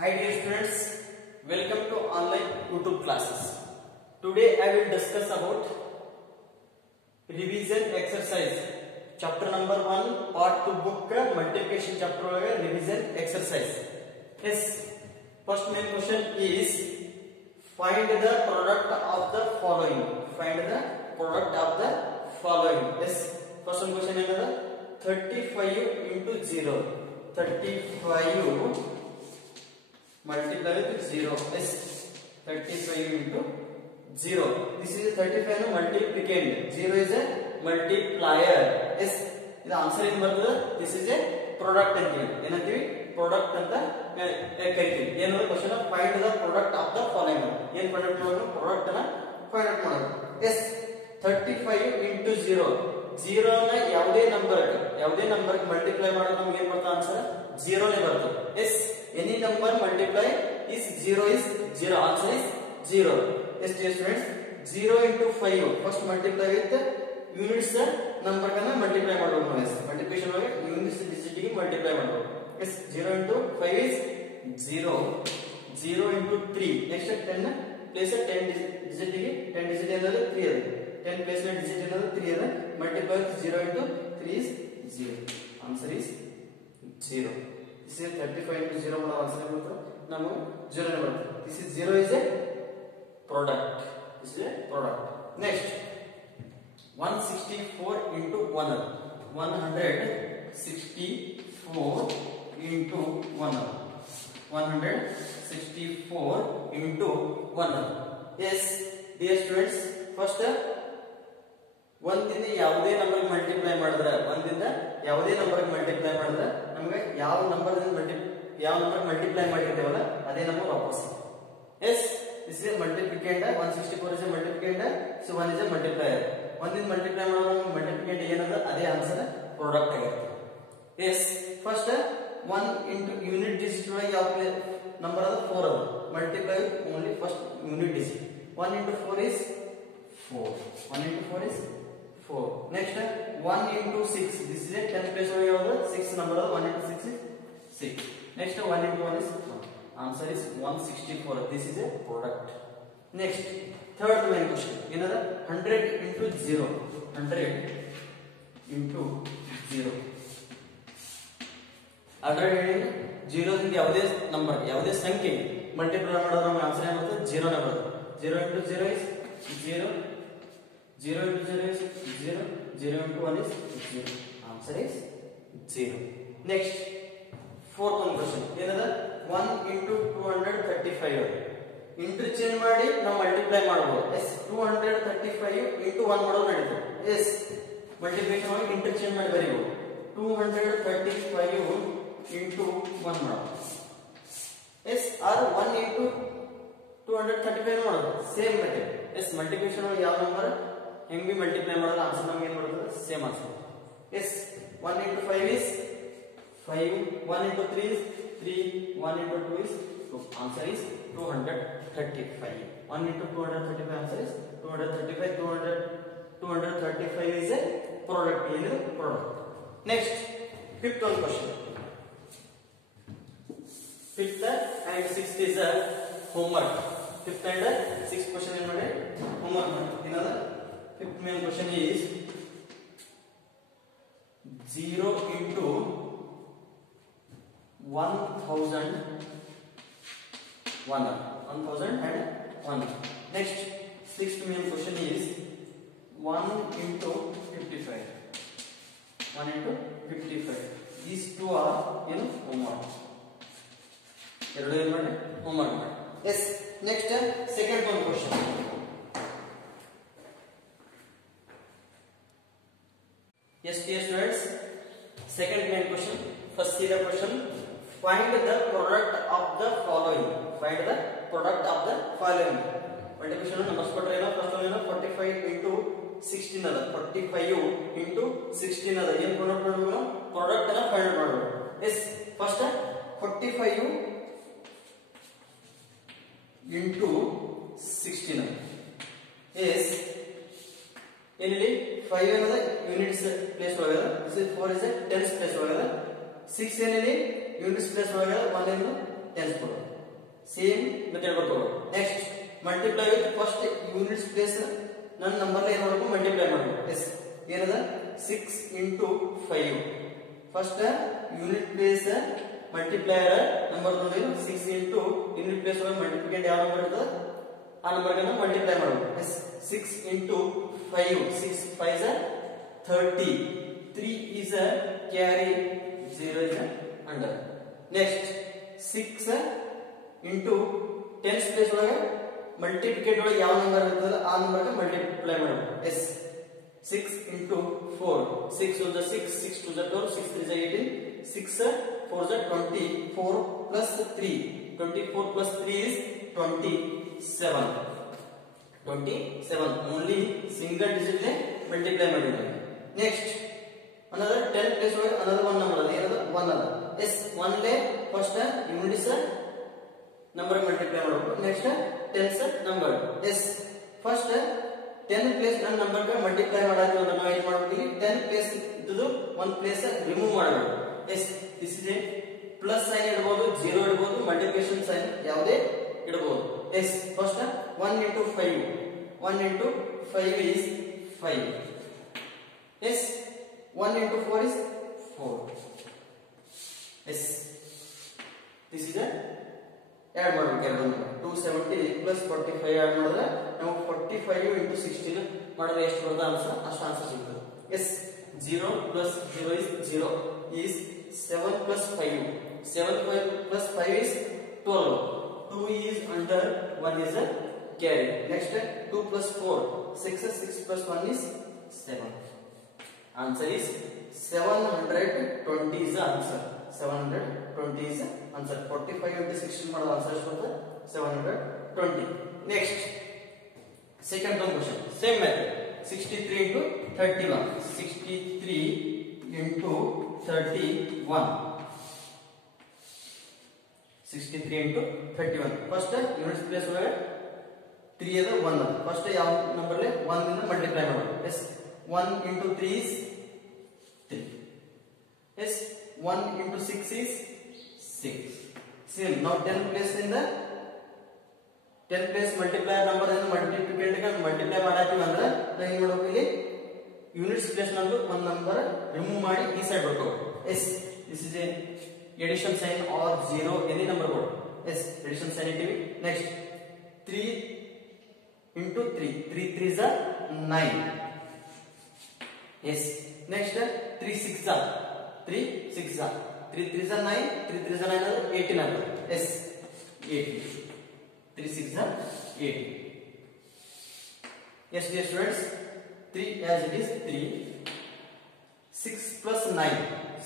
Hi dear students, welcome to online YouTube classes. Today I will discuss about revision exercise. Chapter number 1, part 2 book multiplication chapter revision exercise. Yes, first main question is find the product of the following. Find the product of the following. Yes, first one question is 35 into 0. 35 multiply with 0. Yes, 35 into 0. This is a 35 no multiplicand. 0 is a multiplier. Yes, the answer is this is a product antivi product anta ಕರಿತೀವಿ. ಏನು question find the product of the following. ಏನು product ಮಾಡೋದು? Product ಅನ್ನ find out ಮಾಡೋದು. Yes 35 into 0. 0 ನ ಯಾವುದೇ number multiply ಮಾಡೋದು ನಮಗೆ ಏನು ಬರ್ತದೆ ಆನ್ಸರ್ 0 ನೇ ಬರ್ತದೆ. Yes any number multiply is 0 is 0. Answer is 0. Yes dear students, 0 into 5 first multiply with units number kana multiply ಮಾಡಬೇಕು. yes multiplication ಒಳಗೆ units digit ಗೆ multiply ಮಾಡಬೇಕು. yes 0 into 5 is 0. 0 into 3 next 10 place 10 digit ಗೆ 10 digit ಏನದು 3 ಅದು 10 place digit ಏನದು 3 ಅದು multiply with 0 into 3 is 0. answer is 0. This is 35 into 0 ಮಾಡೋ ಆನ್ಸರ್ ಏನು ನಮಗೆ 0 ನೇ ಬರುತ್ತೆ. This is 0 is a product. This is a product. Next 164 into 1. 164 into 1. 164 into 1. Yes, dear students, first ಒಂದಿಂದ ಯಾವುದೇ ನಂಬರ್ ಮಲ್ಟಿಪ್ಲೈ ಮಾಡಿದ್ರೆ ನಮಗೆ ಯಾವ ನಂಬರ್ ಮಲ್ಟಿಪ್ಲೈ ಮಾಡಿರ್ತೇವಲ್ಲ ಅದೇ ನಂಬರ್ ವಾಪಸ್. Yes this is multiplicand. 164 is a multiplicand, so 1 is a multiplier. ಒಂದಿಂದ multiply ಮಾಡೋದು multiplicand ಏನದ ಅದೇ ಆನ್ಸರ್ ಪ್ರಾಡಕ್ಟ್ ಆಗಿರುತ್ತೆ. Yes first 1 into unit digit ಒಳಗೆ ಯಾವ ನಂಬರ್ ಅದ 4 ಅದು multiply only first unit digit. 1 into 4 is 4. 1 into 4 is 4. Next 1 into 6. This is a 10 place over here. 6 number. 1 into 6 is 6. Next 1 into 1 is 1. Answer is 164. This is a product. Next third main question. Another 100 into 0. 100 into 0. 100 0 ದಿಂದ ಯಾವುದೇ number ಯಾವುದೇ ಸಂಖ್ಯೆ multiply ಮಾಡಿದ್ರೆ ನಮಗೆ answer ಏನು ಬರುತ್ತೆ 0 ನೇ ಬರುತ್ತೆ. 0 into 0 is 0. 0 into 0 is 0. 0 into 1 is 0. Answer is 0. Next, fourth one question. ಏನದ 1 into 235. ಇಂಟರ್ಚೇಂಜ್ ಮಾಡಿ ನಾವು ಮಲ್ಟಿಪ್ಲೈ ಮಾಡಬಹುದು. ಎಸ್ 235 into 1 ಮಾಡೋದು ನಡೀತದೆ. ಎಸ್ ಮಲ್ಟಿಪ್ಲಿಕೇಶನ್ ಮಾಡಿ ಇಂಟರ್ಚೇಂಜ್ ಮಾಡಿ ಬರೀಬಹುದು. 235 into 1 ಮಾಡೋದು. ಎಸ್ ಆರ್ 1 into 235 ಮಾಡೋದು. Same method. ಎಸ್ ಮಲ್ಟಿಪ್ಲಿಕೇಶನ್ ಒಳಗೆ ಯಾವ ನಂಬರ್ ಹೆಂಗ್ ಮಲ್ಟಿಪ್ಲೈ ಮಾಡೋದು ಆನ್ಸರ್ ನಮಗೆ ಏನು ಬರ್ತದೆ same answer. Yes 1 into 5 is 5. 1 into 3 is 3. 1 into 2 is 2. Answer is 235. 1 into 235 answer is 235. 235 is a product. ಏನಿದೆ ಪ್ರಾಡಕ್ಟ್. ನೆಕ್ಸ್ಟ್ ಫಿಫ್ತ್ ಒಂದು question. Fifth and sixth is a homework. Fifth and sixth question ಏನು ಮಾಡಿ homework ಮಾಡಿ. ಏನದ fifth main question is 0 into 1001. 1001. Next sixth main question is 1 into 55. 1 into 55. These two are homework. ಎರಡು ಏನು ಮಾಡಿ homework ಮಾಡಿ. Yes, next second one question. Yes dear students, second main question. First see the question. Find the product of the following. Find the product of the following. Multiplication numbers ಕೊಟ್ರೆ ಏನೋ first ಒಂದು 45 into 16 ಅದ. 45 into 16 ಅದ. ಏನು product ಮಾಡಬೇಕು? Product ಅನ್ನ find ಮಾಡಬೇಕು. Yes first 45 into 16 is ಏನಿಲ್ಲಿ 5 ಅನ್ನೋದು ಯೂನಿಟ್ಸ್ ಪ್ಲೇಸ್ ಒಳಗದ. 4 is a tens ಪ್ಲೇಸ್ ಒಳಗದ. 6 ಏನಿಲ್ಲಿ ಯೂನಿಟ್ಸ್ ಪ್ಲೇಸ್ ಒಳಗದ. 1 ಏನು tens power. Same method ಬರ್ಕೋಬಹುದು. Next multiply with first units place ನನ್ನ ನಂಬರ್ ಏನು ಮಾಡಬೇಕು ಮಲ್ಟಿಪ್ಲೈ ಮಾಡಬೇಕು. ಎಸ್ ಏನದ 6 into 5. First unit place multiplier number ನೋಡಿ 6 into ಯೂನಿಟ್ ಪ್ಲೇಸ್ ಒಳಗೆ ಮಲ್ಟಿಪ್ಲಿಕೆಂಟ್ ಯಾವ ನಂಬರ್ ಇರ್ತದೆ ಆ ನಂಬರ್ ಗೆ ಮಲ್ಟಿಪ್ಲೈ ಮಾಡಬೇಕು. Yes 6 into 5 6 5 is 30. 3 is a carry, 0 is a under. Next 6 into tens place ಒಳಗೆ ಮಲ್ಟಿಪ್ಲಿಕೇಟ್ ಒಳಗೆ ಯಾವ ನಂಬರ್ ಇರ್ತದೆ ಆ ನಂಬರ್ ಗೆ ಮಲ್ಟಿಪ್ಲೈ ಮಾಡಬೇಕು. Yes 6 into 4 6 to the 6 6 to the 12 6 3 is 18 6 4 is 20 4 plus 3 24 plus 3 is 27 only single digit le multiply ಮಾಡಿದ್ದೇವೆ. Next another 10 place ಒಳಗೆ another one number ಅದ ಏನದು 1 ಅದ. ಎಸ್ 1 ಲೇ ಫಸ್ಟ್ ಯೂನಿಟ್ಸ್ ನಂಬರ್ ಮಲ್ಟಿಪ್ಲೈ ಮಾಡಬೇಕು. Next tens number. Yes first 10 place ನನ್ನ number ಗೆ multiply ಮಾಡಾದ್ವಿ ಅಂದ್ರೆ ನಾವು ಏನು ಮಾಡಬೇಕು ಇಲ್ಲಿ 10 ಪ್ಲೇಸ್ ಇದ್ದು ಒಂದು ಪ್ಲೇಸ್ ರಿಮೂವ್ ಮಾಡಬೇಕು. Yes this is a plus sign ಇಡಬಹುದು 0 ಇಡಬಹುದು ಮಲ್ಟಿಪ್ಲಿಕೇಶನ್ ಸೈನ್ ಯಾವುದೇ ಇಡಬಹುದು. Yes first 1 into 5 1 into 5 is 5. Yes 1 into 4 is 4. Yes this is a add ಮಾಡಬೇಕು ಎರಡನ್ನು 270 plus 45 ಆಡ್ ಮಾಡಿದ್ರೆ ನಾವು 45 into 16 ಮಾಡಿದ್ರೆ ಎಷ್ಟು ಬರುತ್ತೆ ಆನ್ಸರ್ ಅಷ್ಟು ಆನ್ಸರ್ ಸಿಗ್ತದೆ. Yes 0 plus 0 is 0 is 7 plus 5 7 plus 5 is 12 2 is under 1 is a carry. Next 2 plus 4 6 plus 1 is 7. Answer is 720 is the answer. 720 is the answer. 45 into 16 ಮಾಡಿದ್ರೆ ಆನ್ಸರ್ ಎಷ್ಟು ಬರುತ್ತೆ 720. Next second question same method 63 into 31 63 into 31 63 into 31 first units place ಒಳಗೆ 3 ಅದ 1 ಅದ. First ಯಾವ number ಲೇ 1 ಇಂದ multiply ಮಾಡಬೇಕು. Yes 1 into 3 is 3. Yes 1 into 6 is 6. Same now 10 place ಇಂದ 10 place multiplier number ಅನ್ನು ಮಲ್ಟಿಪ್ಲಿಕೆಂಟ್ ಗೆ ಮಲ್ಟಿಪ್ಲೈ ಮಾಡಾತೀವಿ ಅಂದ್ರೆ ನಾವು ಏನು ಮಾಡಬೇಕು ಇಲ್ಲಿ ಯೂನಿಟ್ಸ್ ಪ್ಲೇಸ್ ನಂದು ಒಂದು ನಂಬರ್ ರಿಮೂವ್ ಮಾಡಿ ಈ ಸೈಡ್ ಬರ್ಕೋಬೇಕು. Yes this is a addition sign or 0 any number board. Yes addition sign ಇಟ್ಟಿವಿ. Next 3 into 3 3 3 is 9. Yes next 3 6 is 3 6 is 3 3 is 9 3 3 is 9 ಅದು 18 ಆಗುತ್ತೆ. yes 18 3 6 is 18. yes dear students 3 as it is 3 6 plus 9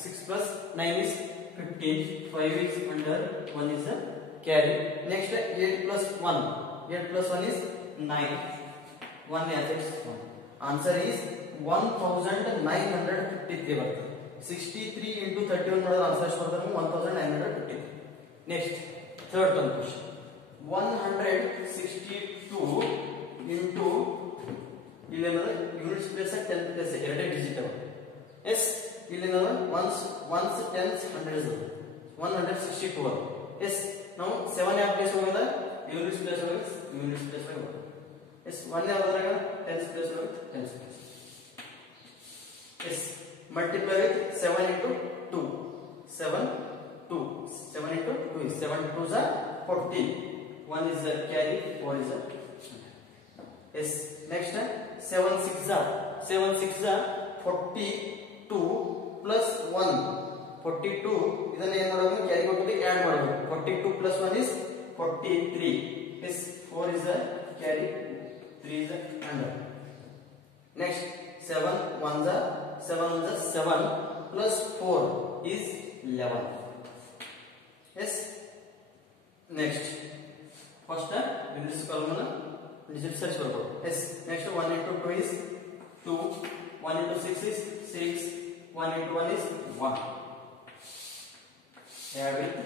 6 plus 9 is 15 5 is under 1 is a carry. Next 8 plus 1 8 plus 1 is 9 1 as its 1. Answer is 1953 ಬರ್ತದೆ. 63 into 31 ಮಾಡಿದ್ರೆ answer ಎಷ್ಟು ಬರ್ತದೆ 1953. Next third question 162 into ಇಲ್ಲಿ ಏನಂದ್ರೆ units place 10 place ಎರಡೇ digit ಅವ. Yes ಇಲ್ಲಿ ones tens hundreds 162 ಅದ. ಎಸ್ ನಾವು 7 ಯಾವ ಪ್ಲೇಸ್ ಹೋಗದ ಯೂನಿಟ್ಸ್ ಪ್ಲೇಸ್ ಹೋಗಿ ಯೂನಿಟ್ಸ್ ಪ್ಲೇಸ್ ಹೋಗಿ. ಎಸ್ 1 ಯಾವ್ದ್ರಾಗ ಟೆನ್ಸ್ ಪ್ಲೇಸ್ ಹೋಗಿ tens place. Yes multiply with 7 into 2 7 into 2 is 7 2s are 40 1 is a carry 4 is a. Yes next 7 6s are 42 plus 1 42 ಇದನ್ನ ಏನು ಮಾಡಬೇಕು ಕ್ಯಾರಿ ಕೊಟ್ಟು ಆಡ್ ಮಾಡಬೇಕು. 42 plus 1 is 43. Yes 4 is a carry 3 is a under. Next 7 1s are 7 plus 4 is 11. Yes next first in this column digit search करको. Yes next 1 into 2 is 2 1 into 6 is 6 1 into 1 is 1. Add with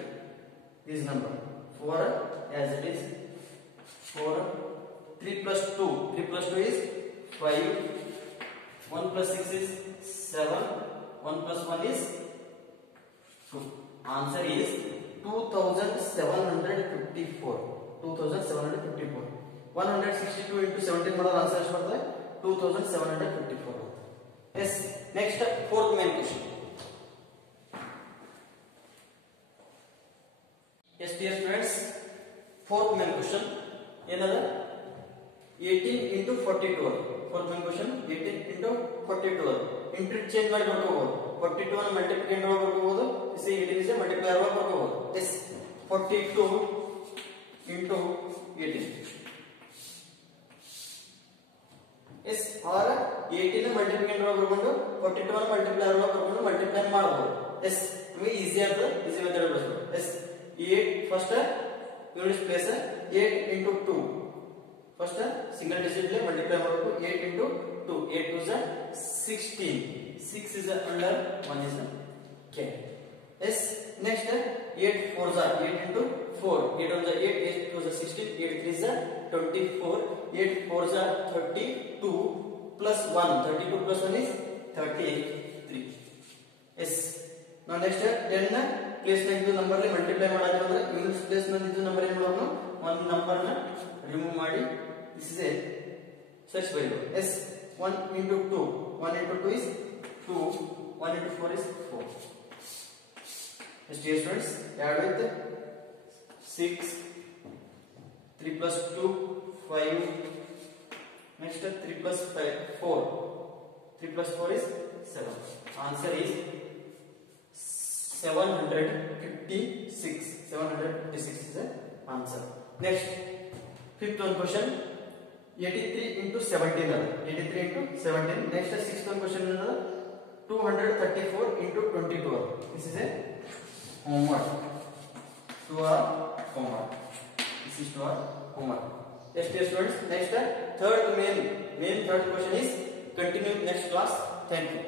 this number 4 as it is 4 3 plus 2 is 5 1 plus 6 is 7 1 plus 1 is 2. Answer is 2700 2754. 162 into 17 ಮಾಡಿದ್ರೆ answer ಎಷ್ಟು ಬರ್ತದೆ? 2754. Yes. Next, fourth main question. Yes, dear students, fourth main question ಏನದ 18 into 42. Fourth main question 18 into 42. Interchange ಮಾಡಿ ಬರ್ಕೋಬಹುದು. 42 ಅನ್ನು ಮಲ್ಟಿಪ್ಲಿಕೇಟ್ ಮಾಡಿ ಬರ್ಕೋಬಹುದು. Is 18 is multiplier ಮಾಡಿ ಬರ್ಕೋಬಹುದು. Yes, 42 into 18. Yes, or 18 ಮಲ್ಟಿಪ್ಲಿಕೇಟ್ ಮಾಡಿ ಬರ್ಕೊಂಡು 42 ಅನ್ನು ಮಲ್ಟಿಪ್ಲೈಯರ್ ಮಾಡಿ ಬರ್ಕೊಂಡು ಮಲ್ಟಿಪ್ಲೈ ಮಾಡಬಹುದು. Yes, ನಮಗೆ ಈಜಿ ಆಗ್ತದೆ. ಈಜಿ ಮೆಥಡ್ ಬಳಸಬಹುದು. Yes, 8 first unit place 8 into 2. First single digit ಲೆ ಮಲ್ಟಿಪ್ಲೈ ಮಾಡಬೇಕು. 8 into 2. 8 2 is 16. 6 is under 1 is k. Yes, next 8 4 is 8 into 4. 8 1 is 8, 8 2 is 16, 8 3 is 24, 8 4 is 32 plus 1. 32 plus 1 is 33. Yes. Now next 10 place ನ ಇದು number ಲಿ multiply ಮಾಡೋದು ಅಂದ್ರೆ units place ನ ಇದು number ಏನು ಮಾಡೋಣ, ಒಂದು ನಂಬರ್ ನ ರಿಮೂವ್ ಮಾಡಿ this is a search variable. Yes 1 into 2, 1 into 2 is 2, 1 into 4 is 4. Yes, dear students, add with 6, 3 plus 2 5, next 3 plus 5 4, 3 plus 4 is 7. Answer is 756. 756 is the answer. Next, fifth one question 83 into 17. 83 into 17. Next, sixth one question is 234 into 22. This is a homework. To our homework. This is to our homework. Yes, dear students. Next, third main third question is continue next class. Thank you.